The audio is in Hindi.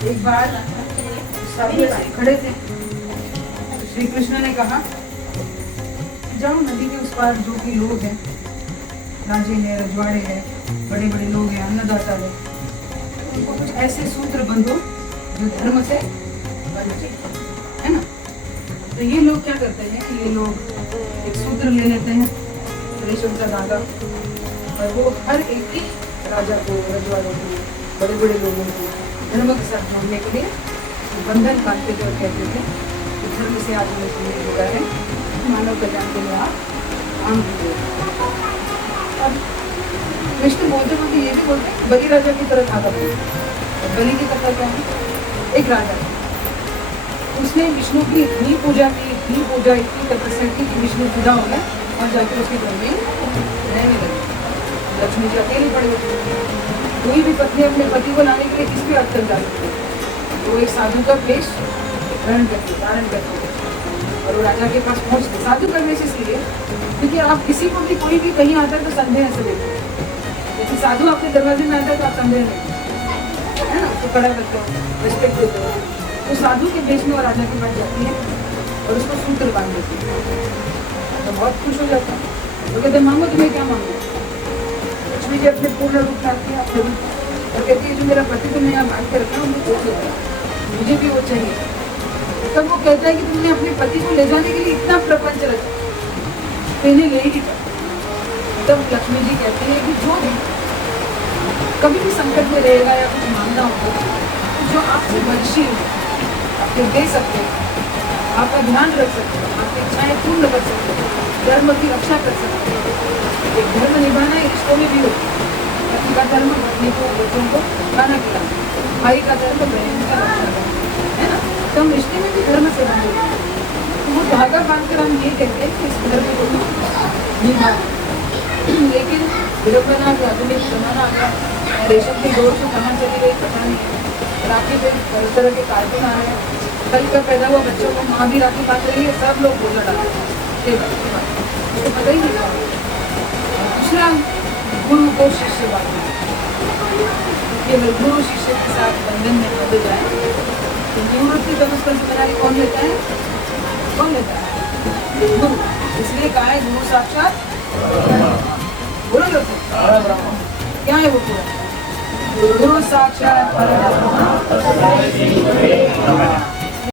एक बार साधु ऐसे खड़े थे, श्री कृष्ण ने कहा जाओ नदी के उस पार जो भी लोग हैं, राजे हैं, रजवाड़े हैं, बड़े बड़े लोग हैं, अन्नदाता है, उनको कुछ ऐसे सूत्र बंधो जो धर्म से बंधे, है ना। तो ये लोग क्या करते हैं कि ये लोग एक सूत्र ले लेते हैं, रेशम का धागा, और वो हर एक की राजा को, रजवाड़ों को, बड़े बड़े लोगों को धर्म के साथ जोड़ने के लिए बंधन बांधते थे और कहते थे कि धर्म से आज हमें जुड़े हुआ है, मानव कल्याण के लिए आप काम कीजिए। अब कृष्ण बोलते बोलते ये भी बोलते हैं बलि राजा की तरह धागा बोलते। बलि की कथा क्या है? एक राजा है, उसने विष्णु की इतनी पूजा की, इतनी पूजा, इतनी तपस्या की कि विष्णु जुदा हो गया और जाकर उसके घर में रहने लगे। लक्ष्मी जी अकेले पड़े हुए, कोई भी पत्नी अपने पति को लाने के लिए किस पे अटकल जा सकती है, तो एक साधु का वेश धारण करती है और वो राजा के पास पहुंचते। साधु का वेश इसलिए क्योंकि आप किसी को भी, कोई भी कहीं आता है तो संदेह से देखते हैं। जैसे साधु आपके दरवाजे में आता है तो आप संदेह नहीं, है ना, उसको खड़ा करते हो, रिस्पेक्ट देते हो। तो साधु के वेश में वो राजा के पास जाती है और उसको सूत्र बांध देती है, तो बहुत खुश हो जाता है। तो कहते मांगो, तुम्हें क्या मांगो? लक्ष्मी जी अपने पूर्ण रूप लाती है अपने रूप, और कहती है जो मेरा पति तुम्हें यहाँ बांध के रखा है मुझे भी वो चाहिए। तब वो कहता है कि तुमने अपने पति को ले जाने के लिए इतना प्रपंच रचा, तो इन्हें ले ही जाओ। तब लक्ष्मी जी कहती है कि जो भी कभी भी संकट में रहेगा या कुछ मांगना होगा, तो जो आपसे वंशी हो, आपके दे सकते हैं, आपका ध्यान रख सकते हो, आपकी इच्छाएं पूर्ण कर सकते हो, धर्म की रक्षा कर सकते हो। एक धर्म निभाना रिश्तों में भी होता है। पति का धर्म पत्नी को, बच्चों को खाना खिलाना, भाई का धर्म बहन का रक्षा करना, है ना। तो हम रिश्ते में भी धर्म से बंधे हैं। तो वो धागा बांधकर हम ये कहते हैं कि इस धर्म को निभा। लेकिन विडम्बना आ गया, आधुनिक जमाना आ गया, रेशम की डोर से कहाँ चली गई पता नहीं है। राखी पे तरह तरह के कार्टून आ रहे हैं, कल का पैदा हुआ बच्चों को माँ भी राखी बांध रही है, सब लोग बोला डालते हैं, तो पता ही नहीं चला। दूसरा, गुरु को शिष्य बांधना, केवल गुरु शिष्य के साथ बंधन में बंध जाए तो निवृत्ति तमस्कर जिम्मेदारी कौन लेता है? कौन लेता है? गुरु। इसलिए कहा है गुरु साक्षात बोलो लोग, क्या है वो पूरा? गुरु साक्षात परब्रह्म।